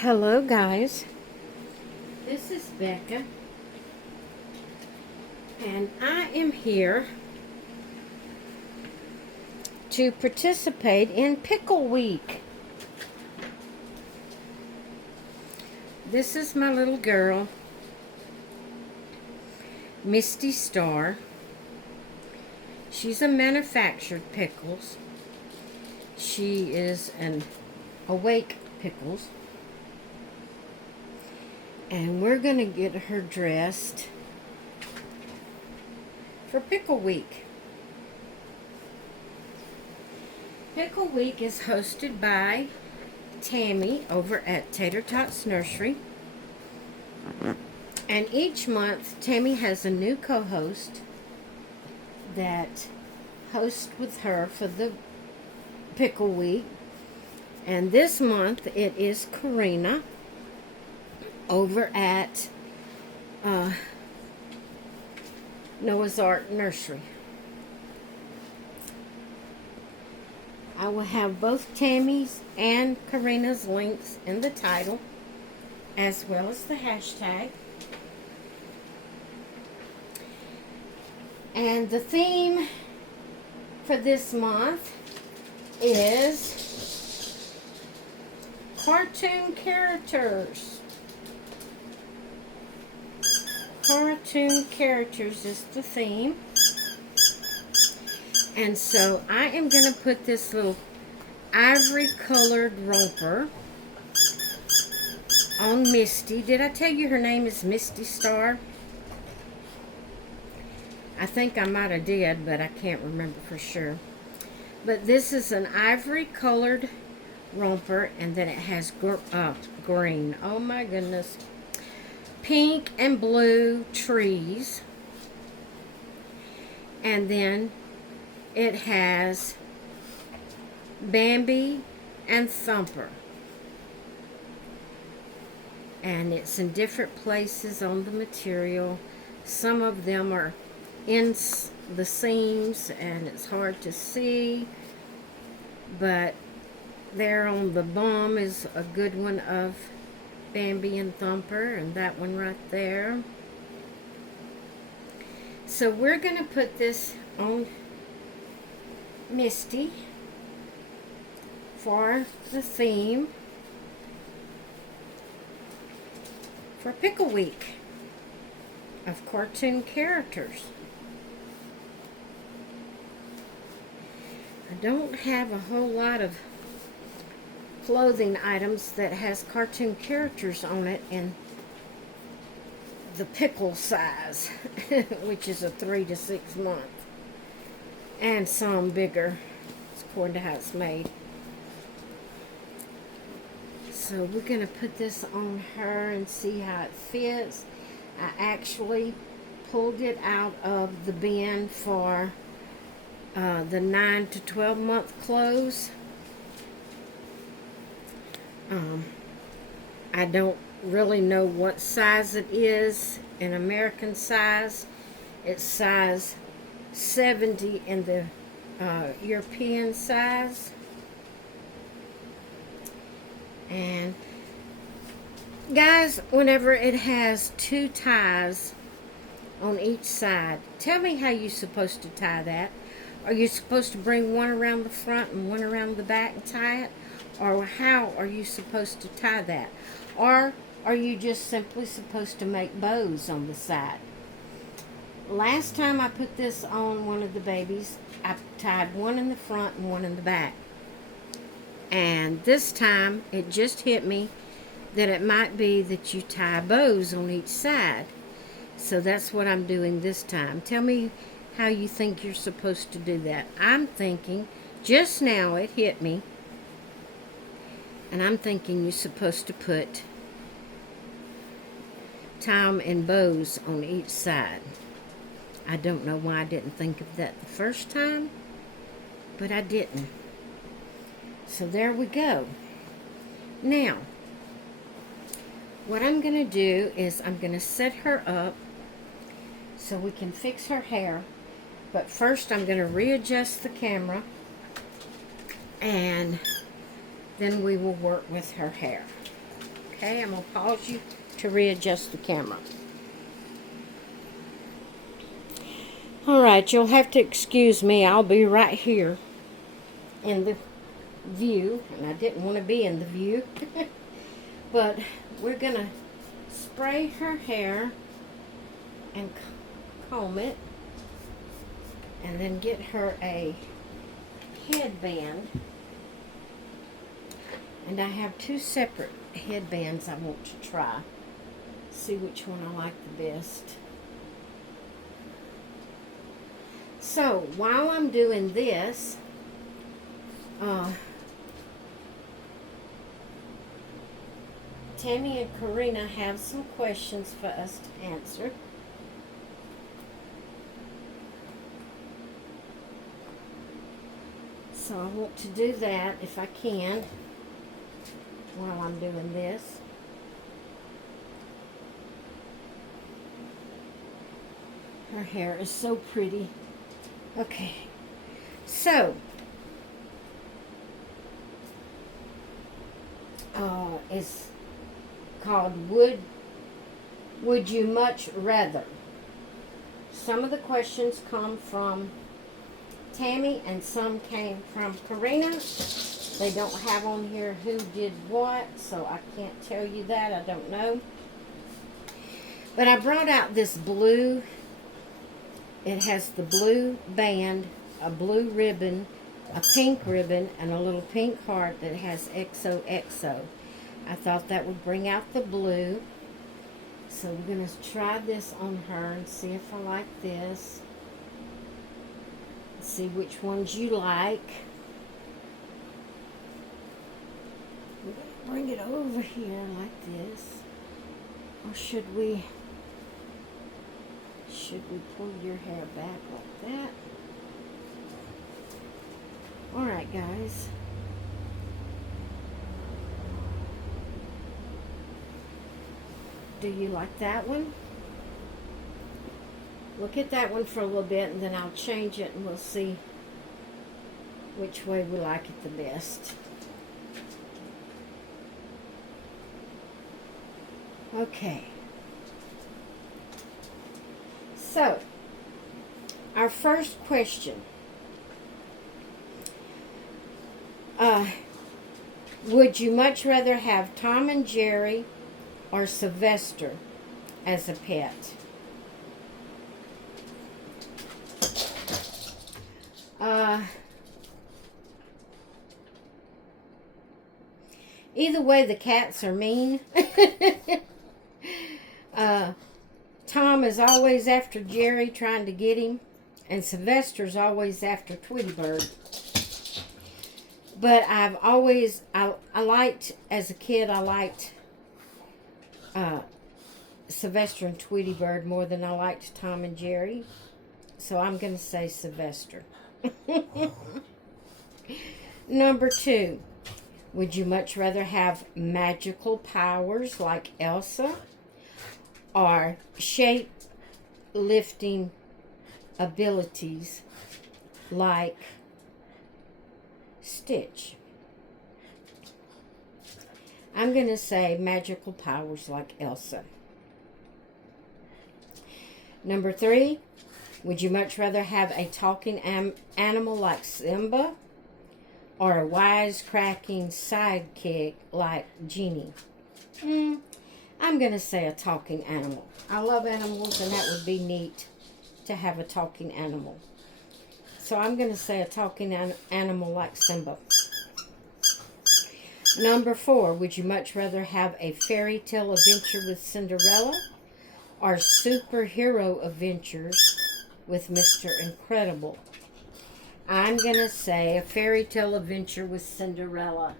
Hello guys, this is Becca and I am here to participate in Pickle Week. This is my little girl, Misty Star. She's a manufactured pickles. She is an awake pickles. And we're going to get her dressed for Pickle Week. Pickle Week is hosted by Tammy over at Tater Tots Nursery. And each month, Tammy has a new co-host that hosts with her for the Pickle Week. And this month, it is Karina over at Noah's Ark Nursery. I will have both Tammy's and Karina's links in the title, as well as the hashtag. And the theme for this month is cartoon characters. Cartoon characters is the theme. And so I am going to put this little ivory colored romper on Misty. Did I tell you her name is Misty Star? I think I might have did, but I can't remember for sure. But this is an ivory colored romper, and then it has green. Oh my goodness. Pink and blue trees. And then it has Bambi and Thumper. And it's in different places on the material. Some of them are in the seams and it's hard to see. But there on the bum is a good one of Bambi and Thumper, and that one right there. So we're going to put this on Misty for the theme for Pickle Week of cartoon characters. I don't have a whole lot of clothing items that has cartoon characters on it in the pickle size, which is a 3 to 6 month, and some bigger. It's according to how it's made. So we're going to put this on her and see how it fits. I actually pulled it out of the bin for the 9 to 12 month clothes. I don't really know what size it is in American size. It's size 70 in the European size. And guys, whenever it has 2 ties on each side, tell me how you're supposed to tie that. Are you supposed to bring one around the front and one around the back and tie it? Or how are you supposed to tie that? Or are you just simply supposed to make bows on the side? Last time I put this on one of the babies, I tied one in the front and one in the back. And this time, it just hit me that it might be that you tie bows on each side. So that's what I'm doing this time. Tell me how you think you're supposed to do that. I'm thinking, just now it hit me, and I'm thinking you're supposed to tie them in bows on each side. I don't know why I didn't think of that the first time, but I didn't. So there we go. Now, what I'm going to do is I'm going to set her up so we can fix her hair. But first I'm going to readjust the camera, and then we will work with her hair. Okay, I'm going to pause you to readjust the camera. Alright, you'll have to excuse me. I'll be right here in the view. And I didn't want to be in the view. But we're going to spray her hair and comb it. And then get her a headband. And I have two separate headbands I want to try. See which one I like the best. So, while I'm doing this, Tammy and Karina have some questions for us to answer. So I want to do that if I can while I'm doing this. Her hair is so pretty. Okay, so it's called Would You Much Rather? Some of the questions come from Tammy and some came from Karina. They don't have on here who did what, so I can't tell you that. I don't know. But I brought out this blue. It has the blue band, a blue ribbon, a pink ribbon, and a little pink heart that has XOXO. I thought that would bring out the blue. So we're going to try this on her and see if I like this. See which ones you like. We're going to bring it over here like this. Or should we pull your hair back like that? Alright, guys. Do you like that one? Look at that one for a little bit and then I'll change it and we'll see which way we like it the best. Okay. So, our first question. Would you much rather have Tom and Jerry or Sylvester as a pet? Either way, the cats are mean. Tom is always after Jerry trying to get him, and Sylvester's always after Tweety Bird. But I've always, I liked, as a kid, I liked Sylvester and Tweety Bird more than I liked Tom and Jerry. So I'm going to say Sylvester. Number 2. Would you much rather have magical powers like Elsa or shape-lifting abilities like Stitch? I'm going to say magical powers like Elsa. Number 3, would you much rather have a talking animal like Simba or a wisecracking sidekick like Genie? I'm going to say a talking animal. I love animals, and that would be neat to have a talking animal. So I'm going to say a talking animal like Simba. Number 4, would you much rather have a fairy tale adventure with Cinderella or superhero adventures with Mr. Incredible? I'm going to say a fairy tale adventure with Cinderella.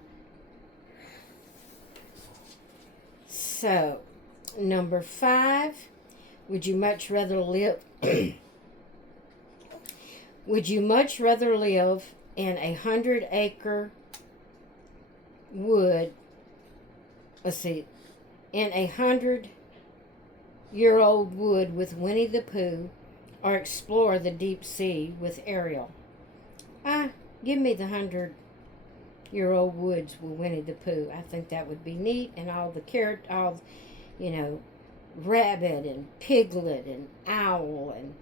So, number 5, would you much rather live would you much rather live in a 100-acre wood, in a 100-year-old wood with Winnie the Pooh, or explore the deep sea with Ariel? Give me the 5-year-old woods with Winnie the Pooh. I think that would be neat, and all the you know, Rabbit and Piglet and Owl and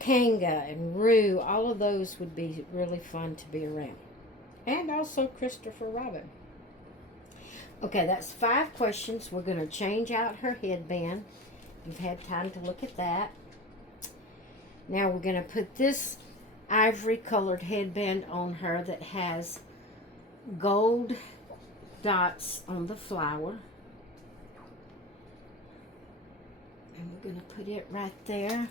Kanga and Roo, all of those would be really fun to be around. And also Christopher Robin. Okay, that's 5 questions. We're going to change out her headband. You've had time to look at that. Now we're going to put this ivory colored headband on her that has gold dots on the flower. And we're going to put it right there.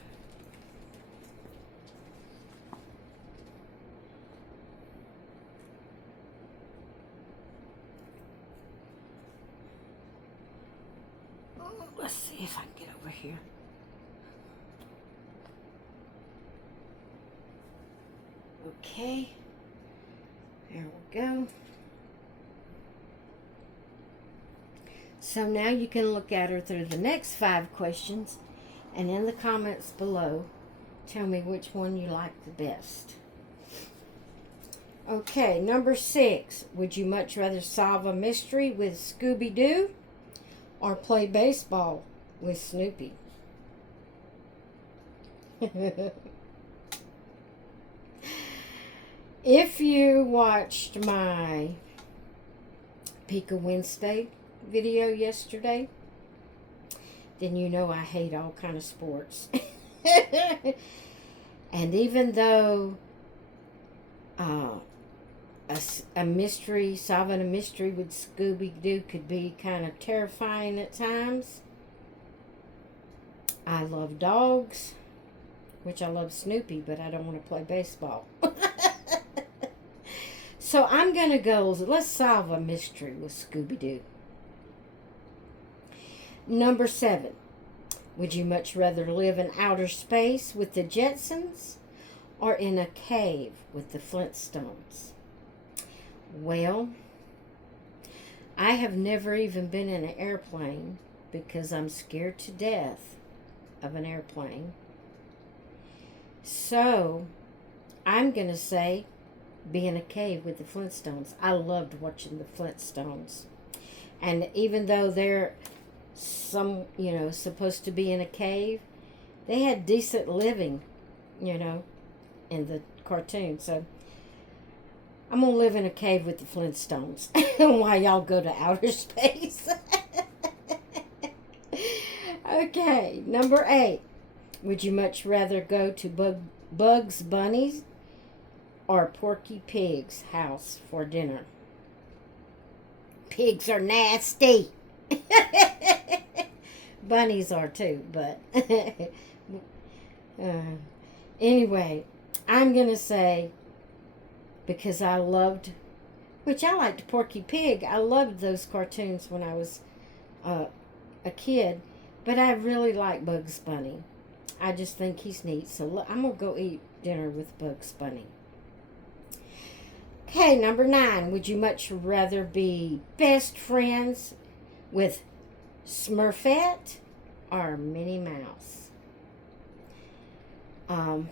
Let's see if I can get over here. Okay, there we go. So now you can look at her through the next 5 questions, and in the comments below, tell me which one you like the best. Okay, number 6. Would you much rather solve a mystery with Scooby-Doo or play baseball with Snoopy? If you watched my Pickle Wednesday video yesterday, then you know I hate all kind of sports. And even though solving a mystery with Scooby-Doo could be kind of terrifying at times, I love dogs, which I love Snoopy, but I don't want to play baseball. So I'm going to go, let's solve a mystery with Scooby-Doo. Number 7. Would you much rather live in outer space with the Jetsons or in a cave with the Flintstones? Well, I have never even been in an airplane because I'm scared to death of an airplane. So I'm going to say be in a cave with the Flintstones. I loved watching the Flintstones. And even though they're supposed to be in a cave, they had decent living, in the cartoon. So I'm going to live in a cave with the Flintstones while y'all go to outer space. Okay, number 8. Would you much rather go to Bugs Bunny's or Porky Pig's house for dinner? Pigs are nasty. Bunnies are too, but anyway, I'm going to say, because I liked Porky Pig. I loved those cartoons when I was a kid, but I really like Bugs Bunny. I just think he's neat, so I'm going to go eat dinner with Bugs Bunny. Okay, number 9. Would you much rather be best friends with Smurfette or Minnie Mouse? I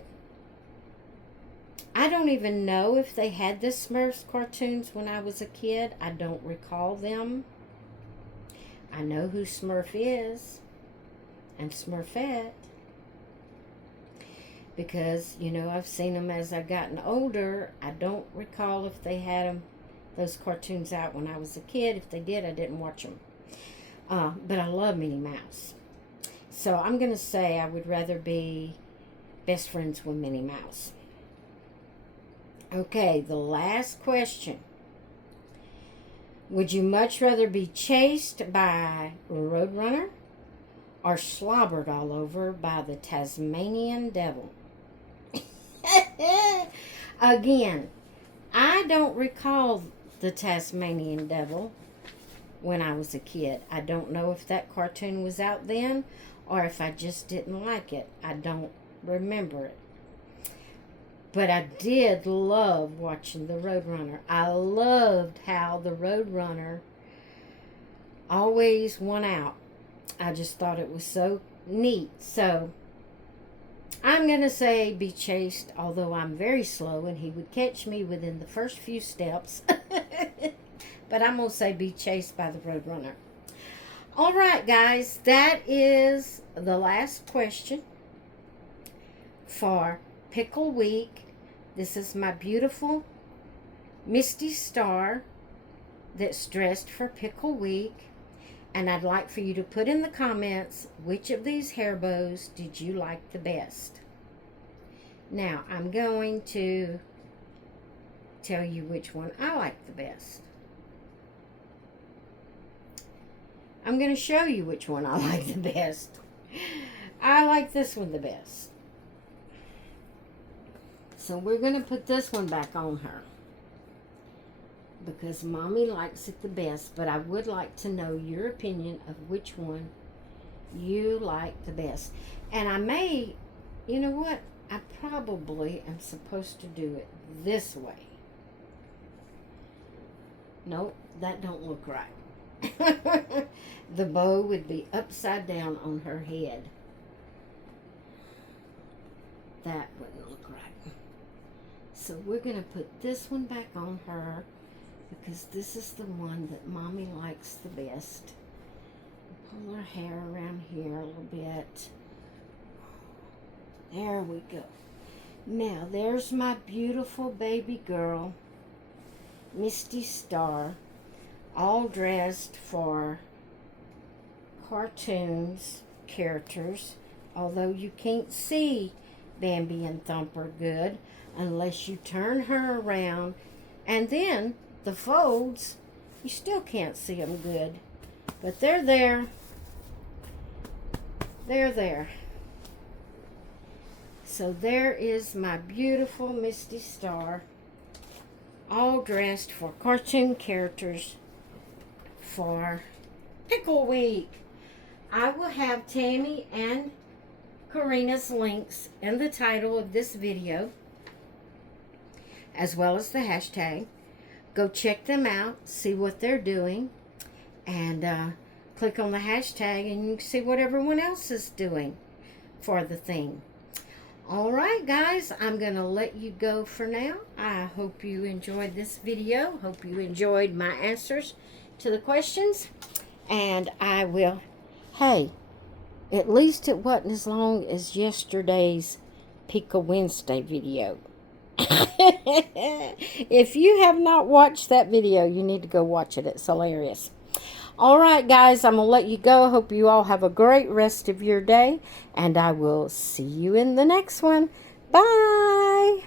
don't even know if they had the Smurfs cartoons when I was a kid. I don't recall them. I know who Smurf is and Smurfette, because, I've seen them as I've gotten older. I don't recall if they had those cartoons out when I was a kid. If they did, I didn't watch them. But I love Minnie Mouse. So I'm going to say I would rather be best friends with Minnie Mouse. Okay, the last question. Would you much rather be chased by Roadrunner or slobbered all over by the Tasmanian Devil? Again, I don't recall the Tasmanian Devil when I was a kid. I don't know if that cartoon was out then or if I just didn't like it. I don't remember it. But I did love watching the Roadrunner. I loved how the Roadrunner always won out. I just thought it was so neat. So I'm going to say be chased, although I'm very slow and he would catch me within the first few steps. but I'm going to say be chased by the Roadrunner. All right, guys, that is the last question for Pickle Week. This is my beautiful Misty Star that's dressed for Pickle Week. And I'd like for you to put in the comments which of these hair bows did you like the best. Now, I'm going to tell you which one I like the best. I'm going to show you which one I like the best. I like this one the best. So we're going to put this one back on her, because Mommy likes it the best, but I would like to know your opinion of which one you like the best. And I may, you know what, I probably am supposed to do it this way. Nope, that don't look right. The bow would be upside down on her head. That wouldn't look right. So we're going to put this one back on her, because this is the one that Mommy likes the best. Pull her hair around here a little bit. There we go. Now, there's my beautiful baby girl, Misty Star, all dressed for cartoons characters, although you can't see Bambi and Thumper good unless you turn her around, and then the folds, you still can't see them good, but they're there. They're there. So there is my beautiful Misty Star, all dressed for cartoon characters for Pickle Week. I will have Tammy and Karina's links in the title of this video, as well as the hashtag. Go check them out, see what they're doing, and click on the hashtag and you can see what everyone else is doing for the theme. All right, guys, I'm going to let you go for now. I hope you enjoyed this video. Hope you enjoyed my answers to the questions. And I will, hey, at least it wasn't as long as yesterday's Pickle Wednesday video. If you have not watched that video, you need to go watch it. It's hilarious. All right, guys, I'm going to let you go. Hope you all have a great rest of your day, and I will see you in the next one. Bye.